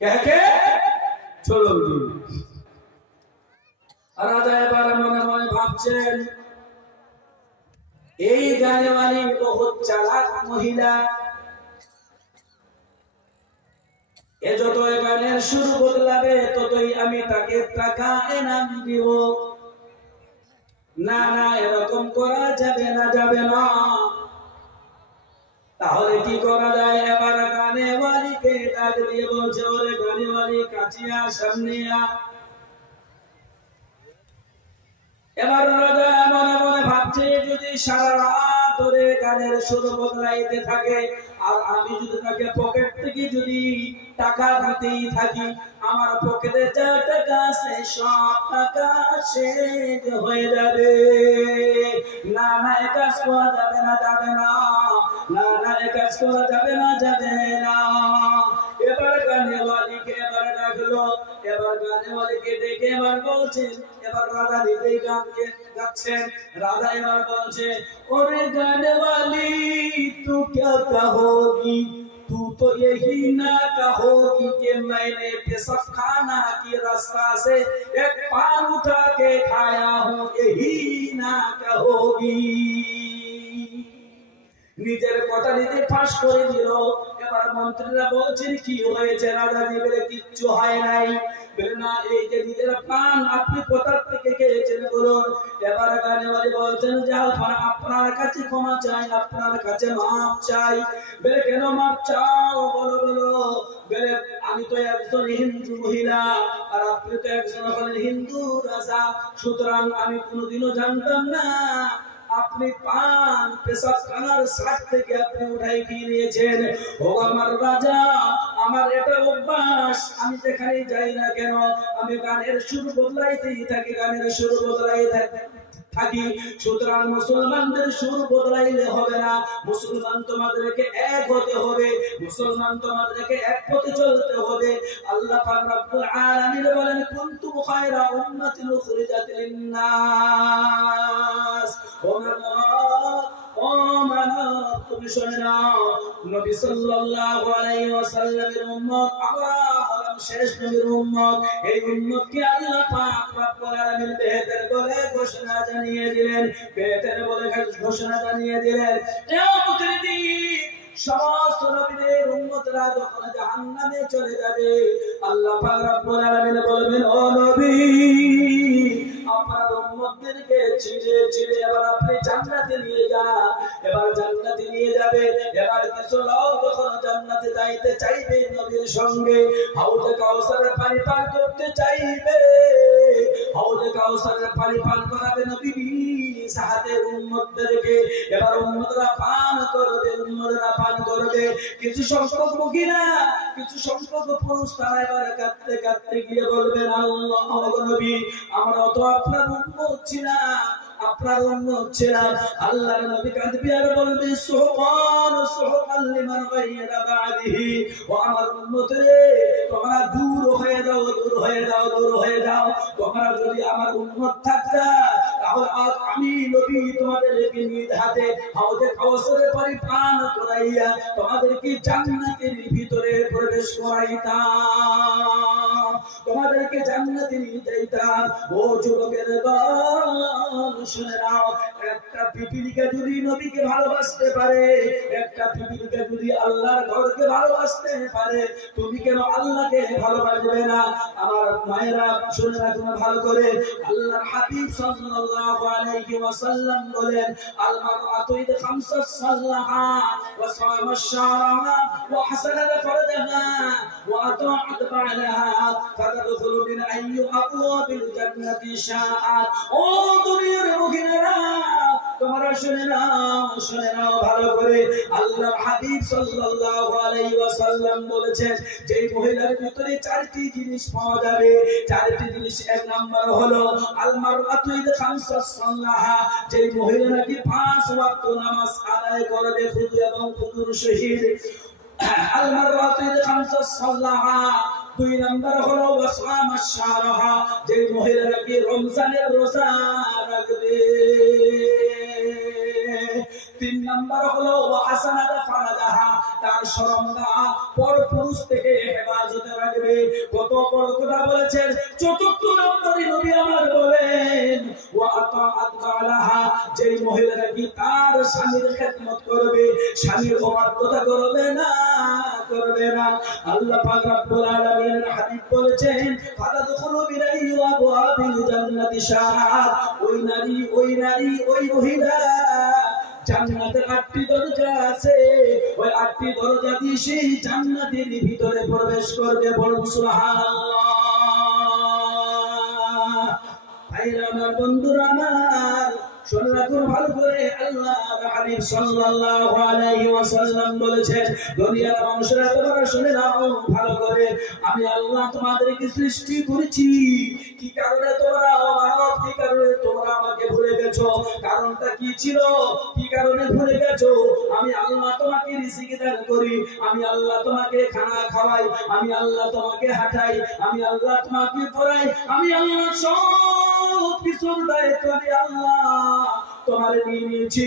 কে চলো রাজা এবার মনে মনে ভাবছেন এই গানেওয়ালি বহুত চালাক মহিলা, এ যতই গানের সুর বদলাবে ততই আমি তাকে টাকা এনাম দিব। না না, এরকম করা যাবে না, যাবে না। তাহলে কি করা যায়? এবার গানেওয়ালিকে ডাক দিয়ে বলছে, ওরে গানেওয়ালি কাছে আ, সামনে আ। এবার রাজা মনে মনে ভাবছে, যদি সারা রাত ধরে গানের সুর বদলাইতে থাকে আর আমি যদি তাকে পকেট থেকে যদি টাকা দিতেই থাকি, আমার পকেটে যা টাকা আছে সব টাকা শেষ হয়ে যাবে। না না, এ কাজ করা যাবে না, যাবে না। না না, এ কাজ করা যাবে না, যাবে না। এবার গানেওয়ালিকে এবার ডাকলো, এবার গানেওয়ালিকে ডেকে এবার বলছেন, এবার রাজা নিজেই গান গাচ্ছেন। রাজা এবার বলছে, ওরে গানেওয়ালি তু क्या कहोगी, तू तो यही ना कहोगी कि मैंने पेशब खाना की रास्ता से एक पान उठा के खाया हूँ, यही ना कहोगी। নিজের কথা নিজে ফাঁস করে দিল। এবার মন্ত্রীরা বলছেন, কি হয়েছে? রাজা বলে, কিচ্ছু হয় নাই। বলে না, এই যে নিজের পান আপনি কোথা থেকে খেয়েছেন বলুন। এবার গানেওয়ালি বলছেন, যাও আপনার কাছে ক্ষমা চাই, আপনার কাছে মাপ চাই। বলে কেন মাপ চাও? বলো বলো। বলে আমি তো একজন হিন্দু মহিলা আর আপনি তো একজন হলেন হিন্দু রাজা, সুতরাং আমি কোনোদিনও জানতাম না আপনি পান পেশাব খানার সাথ থেকে আপনি উঠাই খেয়ে নিয়েছেন। ও আমার রাজা, আমার এটা অভ্যাস, আমি যেখানেই যাই না কেন আমি গানের সুর বদলাইতেই থাকি, গানের সুর বদলাই থাকি। সুতরাং মুসলমানদের সুর বদলাইলে হবে না, মুসলমান তোমাদেরকে এক হতে হবে, মুসলমান তোমাদেরকে এক পথে চলতে হবে। আল্লাহ পাক রব্বুল আলামিন বলেন, কুনতুম খায়রা উম্মাতিন উখরিজাত লিন-নাস। ও মানব, তুমি শুনে নাও, নবী সাল্লাল্লাহু আলাইহি ওয়াসাল্লামের উম্মত, আমরা হলাম শেষ নবীর উম্মত। এই উম্মতকে আল্লাহ পাক রব্বুল আলামিন বেহেশতের বলে ঘোষণা জানিয়ে দিলেন, বেহেশতের বলে ঘোষণা জানিয়ে দিলেন, কিয়ামতের দিন সমস্ত নবীদের উম্মতরা যখন জাহান্নামে চলে যাবে, আল্লাহ পাক রব্বুল আলামিন বলবেন, ও নবী, আপনার উম্মতদেরকে ছিঁড়ে ছিঁড়ে এবার আপনি জান্নাতে নিয়ে যান। এবার জান্নাতে নিয়ে যাবে। এবার কিছু লোক যখন জান্নাতে যাইতে চাইবে নবীর সঙ্গে, হাউজে কাউসারের পানি পান করতে চাইবে, হাউজে কাউসারের পানি পান করাবে নবী সাহাদের উম্মতদেরকে। এবার উম্মতরা পান করবে, উম্মতরা পান করবে। কিছু সংখ্যক মহিলা, কিছু সংখ্যক পুরুষ তারা এবার কাঁদতে কাঁদতে গিয়ে বলবেন, আল্লাহ নবী, আমরা তো আপনার উম্মত ছিলাম, আপনার উম্মত ছিলাম। আল্লাহর নবী কাঁদবে আর বলবে, সুবহান সুবহান লিমান গায়রা বাদিহি। ও আমার উম্মত রে, তোমরা দূর হয়ে যাও, দূর হয়ে যাও, দূর হয়ে যাও। তোমরা যদি আমার উম্মত থাকতা, তাহলে আজ আমি নবী তোমাদেরকে নিজ হাতে হাউজে কাউসারে পানি পান করাইয়া তোমাদেরকে জান্নাতের ভিতরে প্রবেশ করাইতাম, তোমাদেরকে জান্নাতে নিয়ে যাইতাম। ও যুবকের দল, শুনে নাও, একটা পিপিলিকা যদি নবীকে ভালোবাসতে পারে, একটা পিপিলিকা যদি আল্লাহর ঘরকে ভালোবাসতে পারে, তুমি কেন আল্লাহকে ভালোবাসবে না? আমার মায়েরা শুনে রাখুন ভালো করে। আল্লাহর হাবিব সাল্লাল্লাহু আলাইহি ওয়াসাল্লাম বলেন, আল মারআতু ইদ খামসা সাল্লাহা ওয়া সামা শারাহা ওয়া হাসানাত ফারজাহা ওয়া আতাআত বা'লাহা ফাতাদখুলু মিন আইয়ি আবওয়াবিল জান্নাতি শাআত। ও দুনিয়ার মুমিনেরা, তোমরা শুনে নাও ভালো করে। আল্লাহর হাবিব সাল্লাল্লাহু আলাইহি ওয়াসাল্লাম বলেছেন, যে মহিলার ভিতরে চারটি জিনিস পাওয়া যাবে, চারটি জিনিস। এক নাম্বার হলো আল মারআতু ইদ খামসা সাল্লাহা, যে মহিলা নাকি 5 ওয়াক্ত নামাজ আদায় করবে খুদু এবং খুদুর সহিত। আল মারআতু ইদ খামসা সাল্লাহা। দুই নাম্বার হলো ওয়াসামা শাহরাহা, যে মহিলা নাকি রমজানের রোজা রাখবে। তিন নাম্বার হলো ওয়াহাসানাত ফারাজাহা, তার শরমগাহ পরপুরুষ থেকে হেফাজতে রাখবে। বড় কথা বলেছেন। চতুর্থ নম্বরে নবী আমার বলেন ওয়া আতাআত বালাহা, যে মহিলা নাকি তার স্বামীর খেদমত করবে, স্বামীর অবাধ্যতা করবে না। আল্লাহ পাক রব্বুল আলামিনের হাবিব বলেছেন ফাদাদখুলু মিন আবওয়াবিল জান্নাতি শাআত, ওই মহিলা জান্নাতের 8টি দরজা আছে, ওই 8টি দরজা দিয়ে সেই জান্নাতের ভিতরে প্রবেশ করবে। বলুন সুবহানাল্লাহ। ভাইরা আমার, বন্ধুরা আমার, শুনে রাখুন ভালো করে, আল্লাহর হাবিব সাল্লাল্লাহু আলাইহি ওয়াসাল্লাম বলেছেন, দুনিয়ার মানুষেরা তোমরা শুনে নাও ভালো করে, আমি আল্লাহ তোমাদেরকে সৃষ্টি করেছি। কি কারণে তোমরা মানব, কি কারণে তোমরা আমাকে ভুলে গেছো? কারণটা কি ছিল? কি কারণে ভুলে গেছো? আমি আল্লাহ তোমাকে রিজিক দান করি, আমি আল্লাহ তোমাকে খানা খাওয়াই, আমি আল্লাহ তোমাকে হাঁটাই, আমি আল্লাহ তোমাকে পড়াই, আমি আল্লাহ সব কিছুর দায়িত্ব আমি আল্লাহ তোমার নিয়েছি।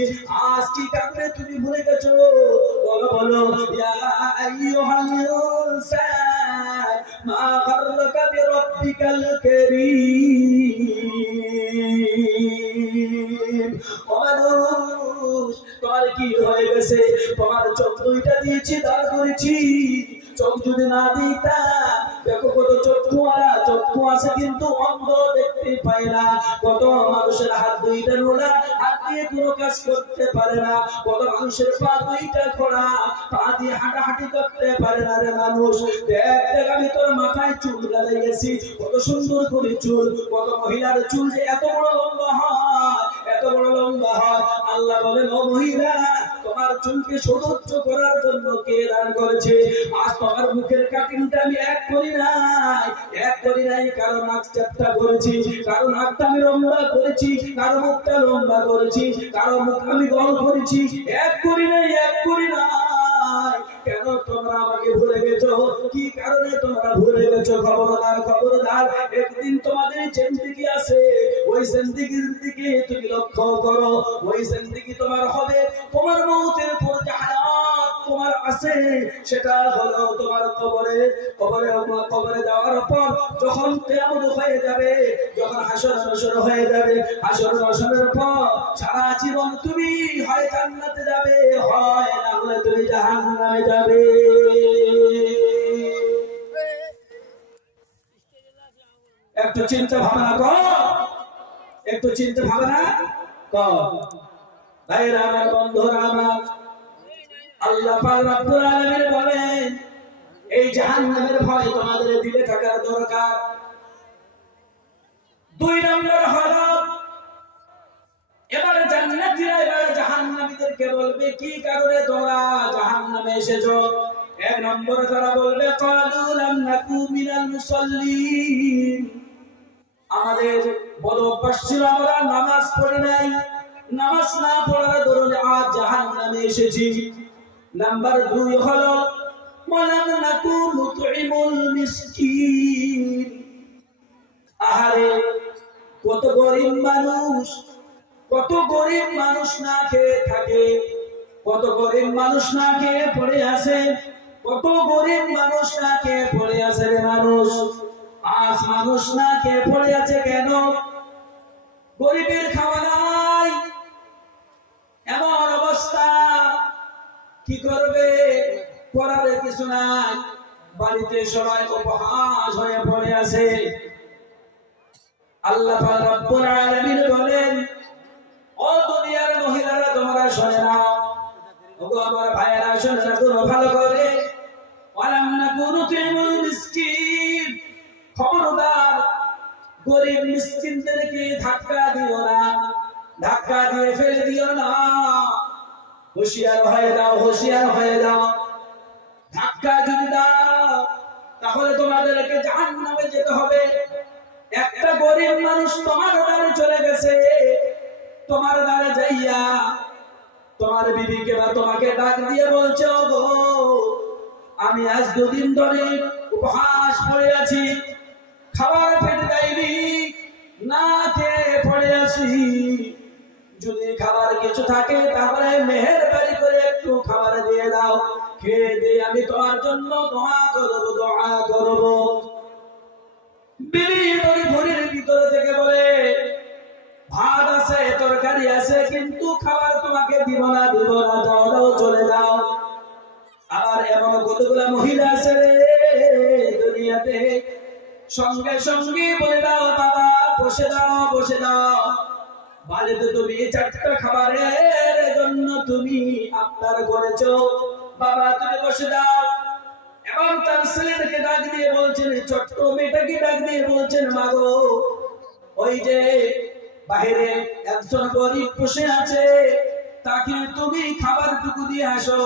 আজ কি কারণে তুমি ভুলে গেছো? বলো ইয়া আইয়ুহাল ইনসান মা গাররাকা বিরাব্বিকাল কারীম। ও মানুষ, তোমার কি হয়ে গেছে? তোমার চোখ দুইটা দিয়েছি, দাঁড় করেছি, চোখ যদি না দিতা, দেখো কত চক্ষু আছে কিন্তু অন্ধ, দেখতে পায় না। কত মানুষের হাত দুইটা নোলা, হাত দিয়ে কোনো কাজ করতে পারে না। কত মানুষের পা দুইটা খোলা, পা দিয়ে হাঁটাহাঁটি করতে পারে না। রে মানুষ, দেখ আমি তোর মাথায় চুল লাগাইছি, কত সুন্দর করে চুল। কত মহিলার চুল যে এত বড় লম্বা হয়, এত বড় লম্বা হয়। আল্লাহ বলেন, ও মহিলা, তোমার চুলকে সৌন্দর্য করার জন্য কে দান করেছে? আজ তোমার মুখের কাটিংটা আমি এক করি নাই, কারো নাক চাপটা করেছি, কারো নাকটা আমি লম্বা করেছি, কারো মুখটা লম্বা করেছি, কারো মুখ আমি গোল করেছি, এক করি নাই। কেন তোমরা আমাকে ভুলে গেছো? কি কারণে তোমরা ভুলে গেছো? খবরদার, একদিন তোমাদের জিন্দেগি আছে, ওই জিন্দেগির দিকে তুমি লক্ষ্য করো। ওই জিন্দেগি তোমার হবে, তোমার মৌতের পর জাহান্নাম তোমার আছে, সেটা হলো তোমার কবরে যাওয়ার পর যখন কিয়ামত হয়ে যাবে, যখন হাসর নাসর হয়ে যাবে, হাসর নাসরের পর সারা জীবন তুমি হয় জান্নাতে যাবে, হয় না হলে তুমি জাহান্নামে যাবে। একটু চিন্তা ভাবনা কর, ভাইরা আমার, বন্ধুরা আমার, আল্লাহ পাক রব্বুল আলামিন বলেন এই জাহান্নামের ভয় তোমাদের দিলে থাকার দরকার। 2 নম্বর হলো, এবারে জান্নাতীরা এবারে জাহান্নামীদেরকে বলবে কি কারণে তোমরা জাহান্নামে এসেছো? 1 নম্বরে তারা বলবে ক্বালু লাম নাকু মিনাল মুসাল্লিন, আমাদের বদ অভ্যাস ছিল, আমরা নামাজ পড়ি নাই, নামাজ না পড়ার দরুন আজ জাহান্নামে এসেছি। নাম্বার 2 হলো ওয়ালাম নাকু নুতইমুল মিসকিন, আহারে কত গরিব মানুষ না খেয়ে থাকে, কত গরিব মানুষ না খেয়ে পড়ে আছে, কত গরিব মানুষ না খেয়ে পড়ে আছে। রে মানুষ, আজ মানুষ না খেয়ে পড়ে আছে কেন? গরিবের খাওয়া নাই, এমন অবস্থা, কি করবে? করার কিছু নাই, বাড়িতে সবাই উপহাস হয়ে পড়ে আছে। আল্লাহ পাক রব্বুল আলামিন বলেন, ও দুনিয়ার মহিলারা তোমরা শুনে নাও, ওগো আমার ভাইয়েরা শুনে রাখো ভালো করে, ওয়ালাম নাকু নুতইমুল মিসকিন, খবরদার গরিব মিসকিনদেরকে ধাক্কা দিও না, ধাক্কা দিয়ে ফেলে দিও না। হুঁশিয়ার হয়ে যাও। ধাক্কা যদি দাও তাহলে তোমাদেরকে জাহান্নামে যেতে হবে। একটা গরিব মানুষ তোমার দ্বারে চলে গেছে, তোমার দ্বারে যাইয়া তোমার বিবিকে বা তোমাকে ডাক দিয়ে বলছে, ওগো আমি আজ 2 দিন ধরে উপহাস পড়ে আছি, খাবার পেটে দেয়নি, না খেয়ে পড়ে আছি, যদি খাবার কিছু থাকে তাহলে মেহেরবানি করে একটু খাবার দিয়ে দাও, খেয়ে দিয়ে আমি তোমার জন্য দোয়া করব। বিবি ওই ঘরের ভিতরে থেকে বলে, ভাত আছে, তরকারি আছে, কিন্তু খাবার তোমাকে দিব না, যাও যাও, চলে যাও। আবার এমন কতগুলা মহিলা আছে রে দুনিয়াতে, সঙ্গে সঙ্গে বলে দাও, বাবা বসে দাও, বসে দাও, বাড়িতে তুমি 4টা খাবারের জন্য তুমি আপনার করেছো, বাবা তুমি বসে দাও। এবং তার ছেলেটাকে ডাক দিয়ে বলছেন, ছোট্ট মেয়েটাকে ডাক দিয়ে বলছেন, মাগো ওই যে বাইরে একজন গরিব বসে আছে, তাকে তুমি খাবারটুকু দিয়ে আসো।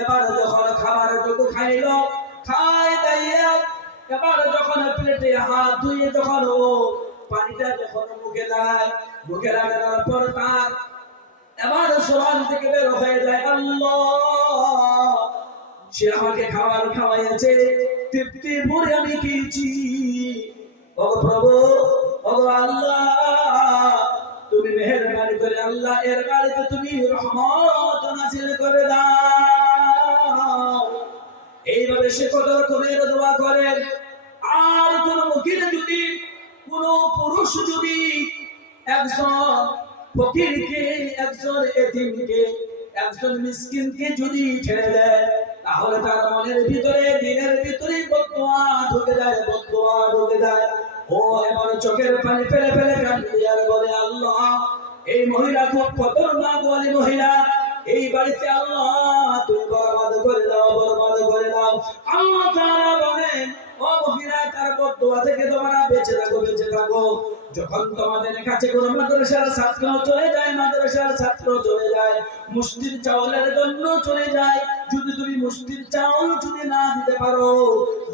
এবার যখন খাবারটুকু খাইলো, খাই দাইয়া এবার যখন প্লেটে হাত ধুয়ে যখন ও পানিটা যখন মুখে দেয়, মুখে লাগানোর পর তার এবার সোহান থেকে বের হয়ে যায়, আল্লাহ সে আমাকে খাবার খাওয়াইছে, তৃপ্তি ভরে আমি খেয়েছি। ও প্রভু, ও আল্লাহ, তুমি মেহেরবানি করে আল্লাহ এর বাড়িতে তুমি রহমত নাযিল করে দাও। এইভাবে সে কত রকমের দোয়া করে। আর কোন মহিলা যদি, কোন পুরুষ যদি একজন ফকিরকে, একজন এতিমকে, একজন মিসকিনকে যদি ছেড়ে দেয়, তাহলে তার মনের ভিতরে, দিনের ভিতরে বদদুয়া ঢুকে যায়, বদদুয়া ঢুকে যায়। ও এমন চোখের পানি ফেলে ফেলে কাঁদে আর বলে, আল্লাহ এই মহিলা খুব খতরনাক ওয়ালি মহিলা, এই বাড়িতে আল্লাহ তুমি বরবাদ করে দাও, বরবাদ করে দাও। আল্লাহ তাআলা বলেন, ও মহিলা, তার বদদুয়া থেকে তোমরা বেঁচে থাকো, বেঁচে থাকো। যখন তোমাদের কাছে কোনো মাদ্রাসার ছাত্র চলে যায়, মাদ্রাসার ছাত্র চলে যায়, মুষ্টির চাউলের জন্য চলে যায়, যদি তুমি মুষ্টির চাউল যদি না দিতে পারো,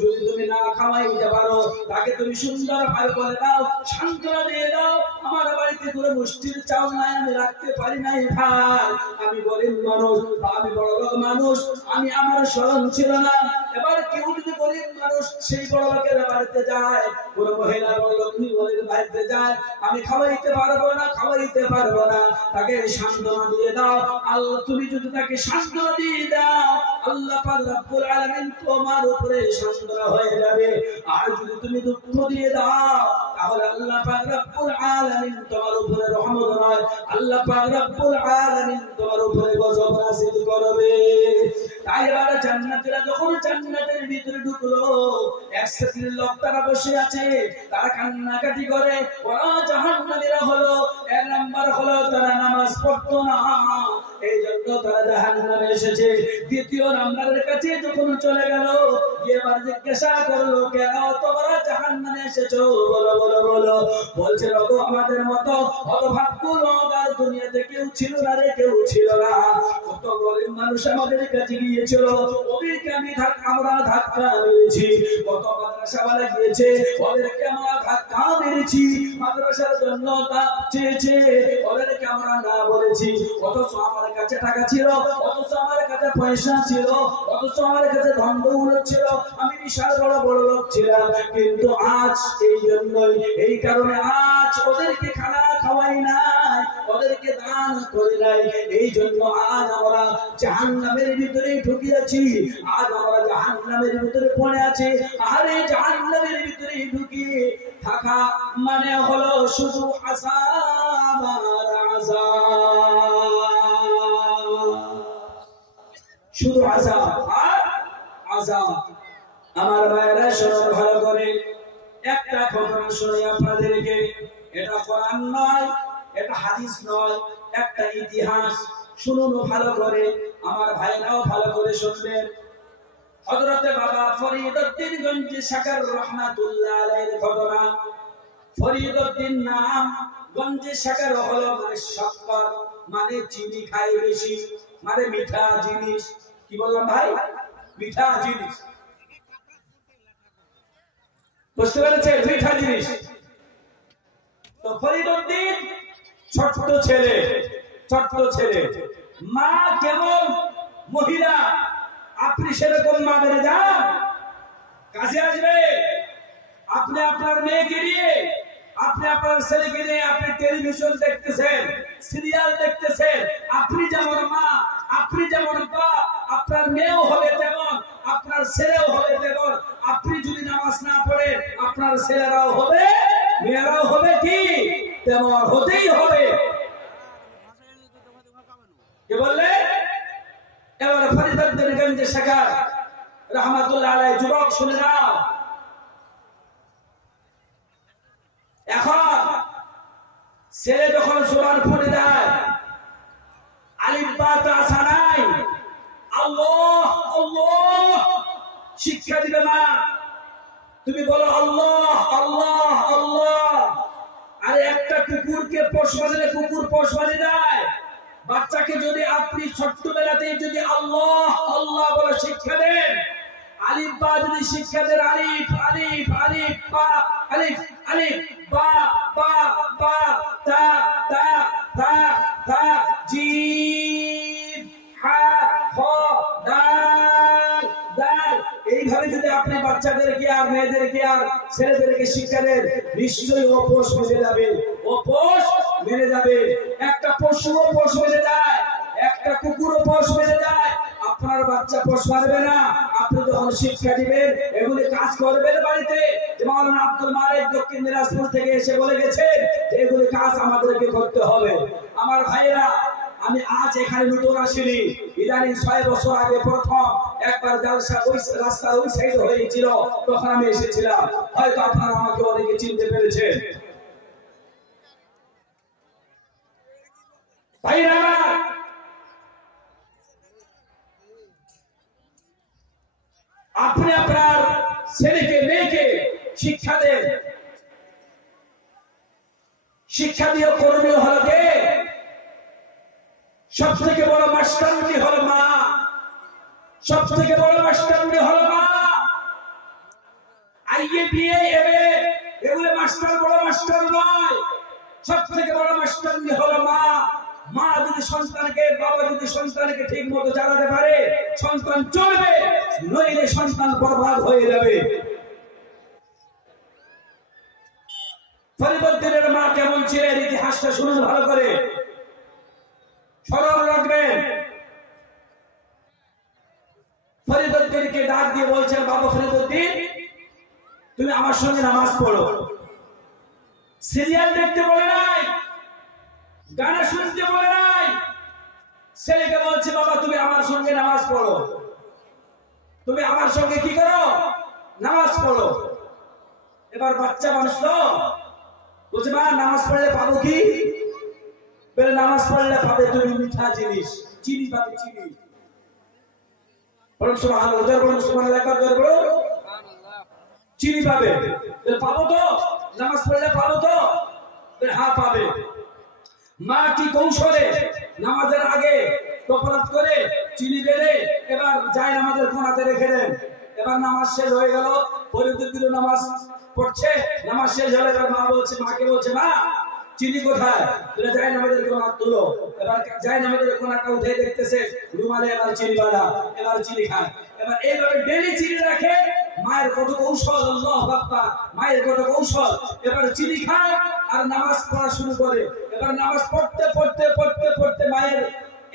যদি তুমি না খাওয়াইতে পারো, তাকে তুমি সুন্দর ভাবে বলে দাও, সান্ত্বনা দিয়ে দাও, আমার বাড়িতে কোনো মুষ্টির চাউল নাই, আমি রাখতে পারি নাই ভাই, আমি গরিব মানুষ, আমি বড় লোক মানুষ, আমি আমার স্মরণ ছিল না। এবার কেউ যদি গরিব মানুষ সেই বড় লোকের বাড়িতে যায়, কোনো মহিলা বড় লোক গরিব বাড়িতে যায়, আমি খাওয়াইতে পারবো না, খাওয়াইতে পারবো না, তাকে সান্ত্বনা দিয়ে দাও। আল্লাহ তুমি যদি তাকে সান্ত্বনা দিয়ে দাও, আল্লাহ পাক রব্বুল আলামিন তোমার উপরে সান্ত্বনা হয়ে যাবে। আর যদি তুমি দুঃখ দিয়ে দাও, তাহলে আল্লাহ পাক রব্বুল আলামিন তোমার উপরে রহমত নয়, আল্লাহ পাক রব্বুল আলামিন তোমার উপরে গজব নাযিল করবে। তাই এবার জান্নাতীরা যখন জান্নাতের ভিতরে ঢুকলো, এক শ্রেণীর লোক তারা বসে আছে, তারা কান্নাকাটি করে। ওরা জাহান্নামীরা হলো, এক নাম্বার হলো তারা নামাজ পড়তো না, এই জন্য তারা জাহান্নামে এসেছে। দ্বিতীয় নাম্বারের কাছে যখন চলে গেল, এবার জিজ্ঞাসা করলো, কেন তোমরা জাহান্নামে এসেছো, বলো বলো বলো। বলছে, ওগো আমাদের মতো হতভাগ্য লোক আর দুনিয়াতে কেউ ছিল না রে, কেউ ছিল না। কত গরিব মানুষ আমাদের কাছে গিয়েছিল, ওদেরকে আমরা ধাক্কা মেরেছি। কত মাদ্রাসাওয়ালা গিয়েছে, ওদেরকে আমরা ধাক্কা মেরেছি। মাদ্রাসার জন্য দাম চেয়েছে, ওদেরকে আমরা না বলেছি। অথচ আমার কাছে টাকা ছিল, অথচ আমার কাছে পয়সা ছিল, অথচ আমার কাছে ধন দৌলত ছিল, আমি বিশাল বড় বড় লোক ছিলাম, কিন্তু আজ এই জন্যই, এই কারণে আজ ওদেরকে খানা খাওয়াই নাই, ওদেরকে দান করি নাই, এই জন্য আজ আমরা জাহান্নামের ভিতরে ঢুকিয়েছি, আজ আমরা জাহান্নামের ভিতরে পড়ে আছি। আর এই জাহান্নামের ভিতরে ঢুকিয়ে থাকা মানে হলো শুধু আযাব আর আযাব, শুধু আযাব আর আযাব। আমার ভাইরা শোনো ভালো করে, একটা ঘটনা শুনাই আপনাদেরকে। এটা কোরআন নয়, এটা হাদিস নয়, একটা ইতিহাস। শুনুন ভালো করে, আমার ভাইরাও ভালো করে শুনবেন। হযরতে বাবা ফরিদউদ্দিন গঞ্জি শাকার রাহমাতুল্লাহ আলাইহির ঘটনা। ফরিদউদ্দিন নাম, গঞ্জি শাকার হলো মানে শক্কর, মানে চিনি খায় বেশি, মানে মিঠা জিনিস। কি বললাম ভাই? মিঠা জিনিস, বুঝতে পেরেছেন? মিঠা জিনিস। তো ফরিদউদ্দিন ছোট্ট ছেলে, ছোট্ট ছেলে, মা কেমন মহিলা, আপনি সেরকম মা বেড়ে যান, কাছে আসবে, আপনি আপনার মেয়েকে নিয়ে, আপনি আপনার ছেলেকে নিয়ে আপনি টেলিভিশন দেখতেছেন, সিরিয়াল দেখতেছেন, আপনি যেমন মা, আপনি যেমন বাপ, আপনার মেয়েও হবে তেমন, আপনার ছেলেও হবে তেমন। আপনি যদি নামাজ না পড়েন, আপনার ছেলেরাও হবে মেয়েরাও হবে কি তেমন হতেই হবে। কি বললে? এবার ফরিদগঞ্জ শাখা রহমাতুল্লাহ আলাইহি যুবক শুনে নাও, এখন ছেলে যখন জোয়ান পড়ে যায়, আলিফ বা তা আসা নাই, আল্লাহ আল্লাহ শিক্ষা দিবে না। তুমি বলো আল্লাহ আল্লাহ আল্লাহ। আরে একটা কুকুরকে পোষ মারলে কুকুর পোষ মারি দেয়। বাচ্চাকে যদি আপনি ছোট্টবেলাতেই যদি আল্লাহ আল্লাহ বলে শিক্ষা দেন, আলিফ বা যদি শিক্ষা দেন, আলিফ আলিফ আলিফ বা আলিফ আলিফ বা বা বা তা তা থা থা জিম হা খ দাল দাল, এইভাবে যদি আপনি বাচ্চাদেরকে আর মেয়েদেরকে আর ছেলেদেরকে শিক্ষা দেন, নিশ্চয়ই ও পোষ মেনে যাবে, ও পোষ মেনে যাবে। একটা পশুও পোষ মেনে যায়, একটা কুকুরও পোষ মেনে যায়। আপনার বাচ্চা পোষ মারবে না, আপনি যখন শিক্ষা দিবেন, এগুলি কাজ করবেন বাড়িতে। যেমন আব্দুল মালিক দক্ষিণ দিনাজপুর থেকে এসে বলে গেছে যে এগুলি কাজ আমাদেরকে করতে হবে। আমার ভাইয়েরা, আমি আজ এখানে নতুন আসিনি, ইদানিং 6 বছর আগে প্রথম একবার জালসা ওই রাস্তার ওই সাইডে হয়েছিল, তখন আমি এসেছিলাম। হয়তো আপনারা আমাকে অনেকে চিনতে পেরেছেন। ভাইরা, আপনি আপনার ছেলেকে মেয়েকে শিক্ষা দেন। শিক্ষা দিয়ে করণীয় হলো কে? সব থেকে বড় মাস্টারনি হলো মা, সব থেকে বড় মাস্টারনি হলো মা। আইএ বিএ এমএ এগুলো মাস্টার বড় মাস্টার নয়, সব থেকে বড় মাস্টারনি হলো মা। মা যদি সন্তানকে, বাবা যদি সন্তানকে ঠিক মতো চালাতে পারে, সন্তান চলবে, নইলে সন্তান বরবাদ হয়ে যাবে। ফরিদুদ্দিনের মা কেমন ছিলেন, ইতিহাসটা শুনুন ভালো করে, স্মরণ রাখবেন। ফরিদুদ্দিনকে ডাক দিয়ে বলছেন, বাবা ফরিদুদ্দিন, তুমি আমার সঙ্গে নামাজ পড়ো। সিরিয়াল দেখতে বলে নাই, গানা শুনতে বলে নাই, ছেলেকে বলছে বাবা তুমি আমার সঙ্গে নামাজ পড়ো, তুমি আমার সঙ্গে কি করো, নামাজ পড়ো। এবার বাচ্চা মানুষ তো বলছে, মা নামাজ পড়লে পাবো কি? বলে নামাজ পড়লে পাবে তুমি মিঠা জিনিস, চিনি পাবে, চিনি। বলুন সুবহানাল্লাহ, জোরে বলুন সুবহানাল্লাহ, জোরে বলুন, চিনি পাবে। পাবো তো, নামাজ পড়লে পাবো তো? হ্যাঁ পাবে। মা কি কৌশলে নামাজের আগে তফাত করে চিনি বেড়ে এবার যায় নামাজের কোণাতে রেখে দেন। এবার নামাজ শেষ হয়ে গেল, ফরিদুদ্দিন নামাজ পড়ছে, নামাজ শেষ হলে এবার মা বলছে, মাকে বলছে, মা চিনি কোথায়? বলে যায় নামাজের কোণা তুলো। এবার যায় নামাজের কোণাটা উঠে দেখতেছে রুমালে এবার চিনি বাঁধা, এবার চিনি খায়। এবার এইভাবে ডেলি চিনি রাখে। মায়ের কত কৌশল, আল্লাহু আকবার, মায়ের কত কৌশল। এবার চিনি খায় আর নামাজ পড়া শুরু করে। এবার নামাজ পড়তে পড়তে পড়তে পড়তে মায়ের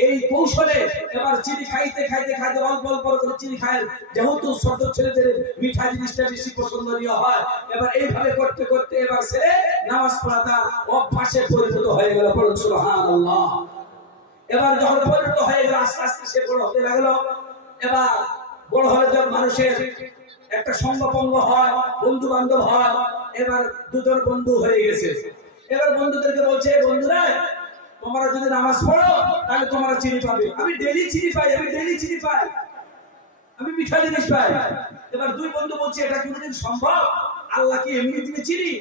এই কৌশলে এবার চিনি খাইতে খাইতে খাইতে অল্প অল্প করে চিনি খায়, যেহেতু ছোট ছেলেদের মিঠা জিনিসটা বেশি পছন্দনীয় হয়। এবার এইভাবে করতে করতে এবার সে নামাজ পড়া তার অভ্যাসে পরিণত হয়ে গেল। পড়ুন সুবহানাল্লাহ। এবার যখন পরিণত হয়ে গেল, আস্তে আস্তে সে বড় হতে লাগলো। এবার বড় হলে যখন মানুষের একটা সঙ্গপঙ্গ হয়, বন্ধু বান্ধব হয়। এবার দুজন বন্ধু হয়ে গেছে। এবার বন্ধুদেরকে বলছে, বন্ধুরা তোমরা যদি নামাজ পড়ো তাহলে তোমরা চিনি পাবে। আমি ডেলি চিনি পাই, আমি ডেলি চিনি পাই, আমি মিঠা জিনিস পাই। এবার দুই বন্ধু বলছে, এটা কোনোদিন সম্ভব? আল্লাহ কি এমনি দিবে চিনি?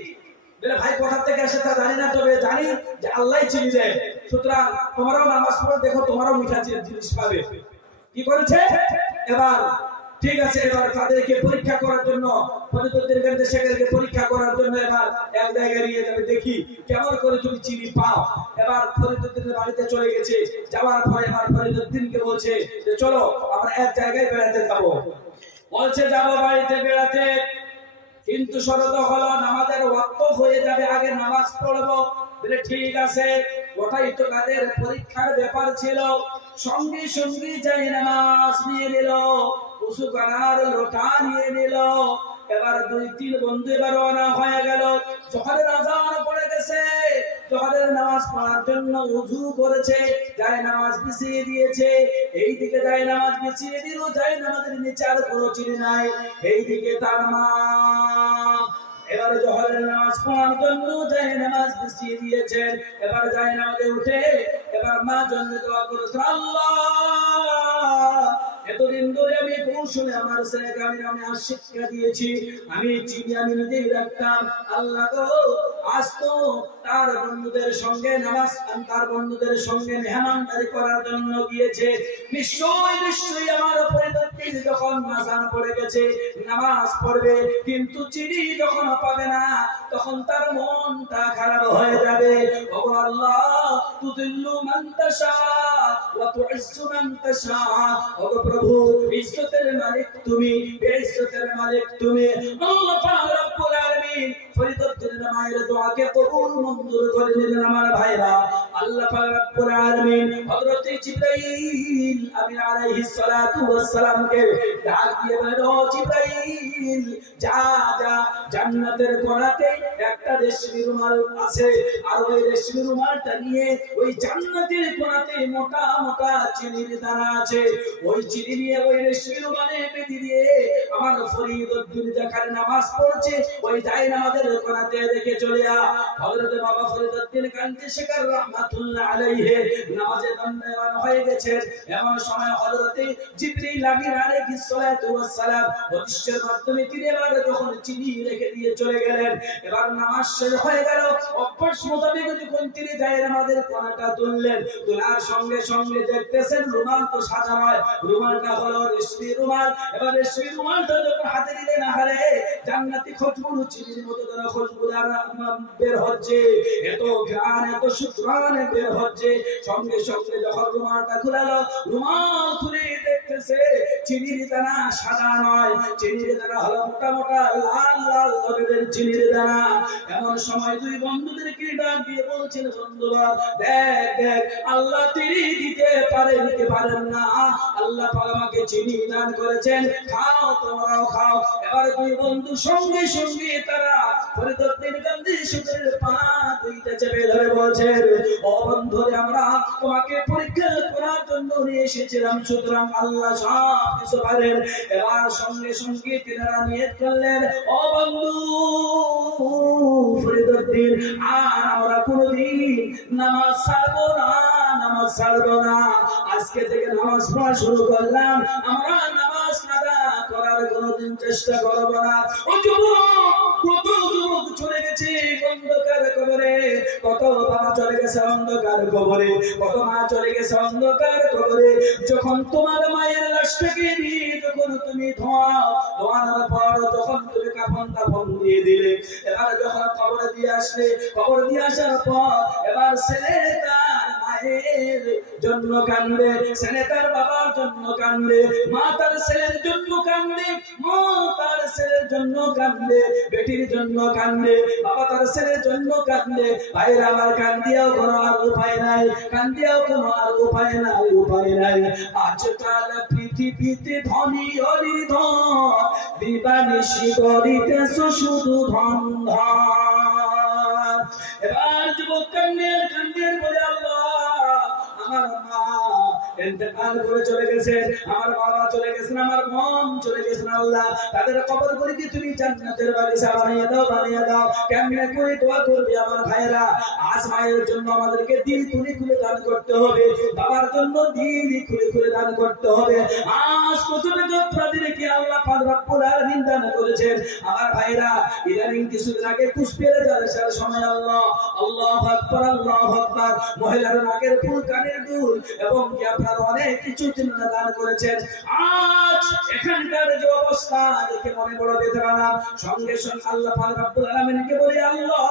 বলে ভাই কোথা থেকে আসে তা জানি না, তবে জানি যে আল্লাহ চিনি দেয়। সুতরাং তোমরাও নামাজ পড়ো, দেখো তোমরাও মিঠা জিনিস পাবে। কি করেছে? এবার ঠিক আছে, এবার তাদেরকে পরীক্ষা করার জন্য, ফরিদুদ্দিনকে শেখেরকে পরীক্ষা করার জন্য এবার এক জায়গায় নিয়ে যাবে, দেখি কেমন করে তুমি চিনি পাও। এবার ফরিদুদ্দিনের বাড়িতে চলে গেছে। যাওয়ার পরে এবার ফরিদুদ্দিনকে বলছে যে চলো আমরা এক জায়গায় বেড়াতে যাবো। বলছে যাবো বাড়িতে বেড়াতে, কিন্তু শরত হলো নামাজের ওয়াক্ত হয়ে যাবে, আগে নামাজ পড়বো। বলে ঠিক আছে। ওটাই তো তাদের পরীক্ষার ব্যাপার ছিল। সঙ্গে সঙ্গে যাই নামাজ নিয়ে নিল, উসু করার লোটা নিয়ে নিল। এবার 2-3 বন্ধু এবার রওনা হয়ে গেল। জোহরের আযান পড়ে গেছে, জোহরের নামাজ পড়ার জন্য ওযু করেছে, যায় নামাজ বিছিয়ে দিয়েছে। এইদিকে যায় নামাজ বিছিয়ে দিল, যায় নামাজের নিচে আর কোনো চিনি নাই। এইদিকে তার মা এবার জোহরের নামাজ পড়ার জন্য যায় নামাজ বিছিয়ে দিয়েছেন। এবার যায় নামাজে উঠে এবার মা জন্য দোয়া করেছে, আল্লাহ এতদিন ধরে আমি কৌশলে আমার ছেলেকে আমি শিক্ষা দিয়েছি, আমি চিনি আমি নিজেই রাখতাম। আল্লাহ গো, আজ তো তার বন্ধুদের সঙ্গে নামাজ, তার বন্ধুদের সঙ্গে মেহমানদারি করার জন্য গিয়েছে, নিশ্চয়ই আমার পরিবর্তে যখন নামাজ পড়ে গেছে নামাজ পড়বে, কিন্তু চিনি যখন পাবে না তখন তার মনটা খারাপ হয়ে যাবে। ও আল্লাহ, তুযিল্লু মান তাশা ওয়া তুইজ্জু মান তাশা। ও প্রভু, ইজ্জতের মালিক তুমি, বেইজ্জতের মালিক তুমি। আল্লাহ পাক রব্বুল আলামিন ফরিদুদ্দিন মায়ের দোয়াকে কবুল মঞ্জুর করে নিলেন। আমার ভাইরা, আল্লাহ পাক রব্বুল আলামিন হযরত জিবরাইল আমিন আলাইহিস সালাতু ওয়াস সালামকে ডাক দিয়ে বলেন, ও জিবরাইল, যা যা, জান্নাতের কোণাতে একটা রেশমি রুমাল আছে, আর ওই রেশমি রুমালটা নিয়ে ওই জান্নাতের কোণাতে মোটা মোটা চিনির দানা আছে, ওই চিনি নিয়ে ওই রেশমি রুমালে বেঁধে দিয়ে আমার ফরিদুদ্দিন যেখানে নামাজ পড়ছে ওই যায় নামাজের কোণাতে রেখে চলে আ। হযরত বাবা ফরিদুদ্দিন কান্তি শেখর রাহমাতুল্লাহ আলাইহি নামাজে দণ্ডায়মান হয়ে গেছে। এমন সময় হযরত জিবরিল আমিন আলাইহিস সালাতু ওয়াস সালাম অদৃশ্যের মাধ্যমে তিনি এবার যখন চিনি রেখে দিয়ে চলে গেলেন, এবার নামাজ শেষ হয়ে গেল। অভ্যাস মোতাবেক যখন তিনি যায় নামাজের কোণাটা তুললেন, তোলার সঙ্গে সঙ্গে দেখতেছেন রুমাল তো সাদা নয়, রুমালটা হলো রেশমি রুমাল। এবার রেশমি রুমালটা যখন হাতে নিলেন, আহারে জান্নাতি খুশবু চিনির মতো যেন খুশবুদার বের হচ্ছে, এত ঘ্রাণ এত সুঘ্রাণ বের হচ্ছে। সঙ্গে সঙ্গে যখন রুমালটা খুলালো, রুমাল খুলে দেখতেছে চিনির দানা সাদা নয়, চিনির দানা হলো মোটা মোটা লাল লাল ধরনের চিনির দানা। এমন সময় দুই বন্ধুদেরকে ডাক দিয়ে বলছেন, বন্ধুরা দেখ দেখ, আল্লাহ তিনি দিতে পারেন না, আল্লাহ পাক আমাকে চিনি দান করেছেন, খাও তোমরাও খাও। এবার দুই বন্ধু সঙ্গে সঙ্গে তারা ফরিদুদ্দিন কান্দি শেখের পা দুইটা চেপে ধরে বলছেন, ও বন্ধুরে, আমরা তোমাকে পরীক্ষা করার জন্য নিয়ে এসেছিলাম, সুতরাং আল্লাহ সব কিছু পারেন। এবার সঙ্গে সঙ্গে তিনারা নিয়ত করলেন, ও বন্ধু ফরিদুদ্দিন, আর আমরা কোনদিন নামাজ ছাড়বো না, নামাজ ছাড়বো না। আজকে থেকে নামাজ পড়া শুরু করলাম, আমরা নামাজ কাজা করার কোনদিন চেষ্টা করবো না। ও যুবক, কত যুবক চলে গেছে অন্ধকার কবরে, কত বাবা চলে গেছে অন্ধকার কবরে, কত মা চলে গেছে অন্ধকার কবরে। যখন তোমার মায়ের লাশটাকে নিয়ে যখন তুমি ধোয়ানোর পর যখন তুমি কাফন দাফন দিয়ে দিলে, এবার যখন কবরে দিয়ে আসলে, কবর দিয়ে আসার পর এবার ছেলে তার মায়ের জন্য কান্দে, ছেলে তার বাবার জন্য কান্দে, মা তার ছেলের জন্য কান্দে, মা তার ছেলের জন্য কান্দে, বেটির জন্য কান্দে, বাবা তার ছেলের জন্য কান্দে। ভাইরা আমার, কান্দিয়াও কোনো আর উপায় নাই, কান্দিয়াও কোনো আর উপায় নাই, উপায় নাই। আজকাল পৃথিবীতে ধনী অনির্ধন, দিবানিশি করিতেছ শুধু ধন ধন। এবার যুবক কান্দের বলে, আল্লাহ আমার মা ইন্তেকাল করে চলে গেছেন, আমার বাবা চলে গেছেন, আমার মন চলে গেছেন, আল্লাহ তাদের কবর করে কি তুমি জান্নাতের বাগিচা বানিয়ে দাও, বানিয়ে দাও। কেমনে করে দোয়া করবে আমার ভাইরা? আজ মায়ের জন্য আমাদেরকে দিল খুলে খুলে দান করতে হবে, বাবার জন্য দিল খুলে খুলে দান করতে হবে। আজ প্রথমে তো আপনাদেরকে আল্লাহ পাক রব্বুল আলামিন দান করেছেন। আমার ভাইরা, ইদানিং কিছুদিন আগে কুশপেরে জালসার সময় আল্লাহ আল্লাহু আকবার, আল্লাহু আকবার, মহিলার নাকের ফুল, কানের দুল এবং কি আপনারা অনেক কিছু চিন্তা দান করেছেন। আজ এখানকার যে অবস্থা দেখে মনে বড় বেদনা। সঙ্গে সঙ্গে আল্লাহ পাক রব্বুল আলামিনকে বলি, আল্লাহ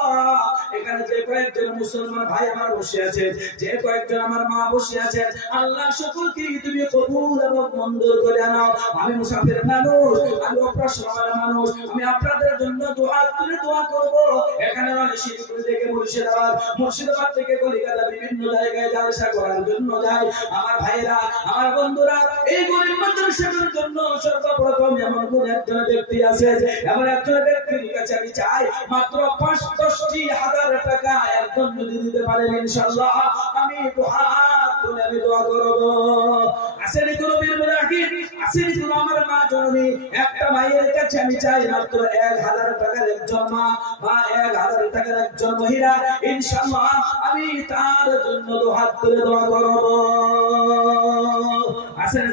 এখানে যে কয়েকজন মুসলমান ভাই আমার বসে আছে, যে কয়েকজন আমার মা বসে আছে, আল্লাহ সকলকে তুমি কবুল এবং মঞ্জুর করে নাও। আমি মুসাফির মানুষ, আমি অপ্রসন্ন মানুষ, আমি আপনাদের জন্য দোয়া তুলে দোয়া করব। এখানে নয়, শিরপুর থেকে মুর্শিদাবাদ, মুর্শিদাবাদ থেকে কলিকাতা, বিভিন্ন জায়গায় জালসা করার জন্য যাই। আমার ভাইরা, আমার বন্ধুরা, এই গরিব মাদ্রাসার জন্য সর্বপ্রথম এমন কোন একজন ব্যক্তি আছে, এমন একজন ব্যক্তির কাছে আমি চাই মাত্র ৫-১০,০০০ টাকা একজন যদি দিতে পারেন ইনশাআল্লাহ আমি দুহাত তুলে আমি দোয়া করব। আসেনি কোন বীর মুজাহিদ, আসেনি কোন আমার মা জননী, একটা মায়ের কাছে আমি চাই মাত্র ১,০০০ টাকার একজন মা বা ১,০০০ টাকার একজন মহিলা, ইনশাআল্লাহ আমি তার জন্য দুহাত তুলে দোয়া করব। আসেনি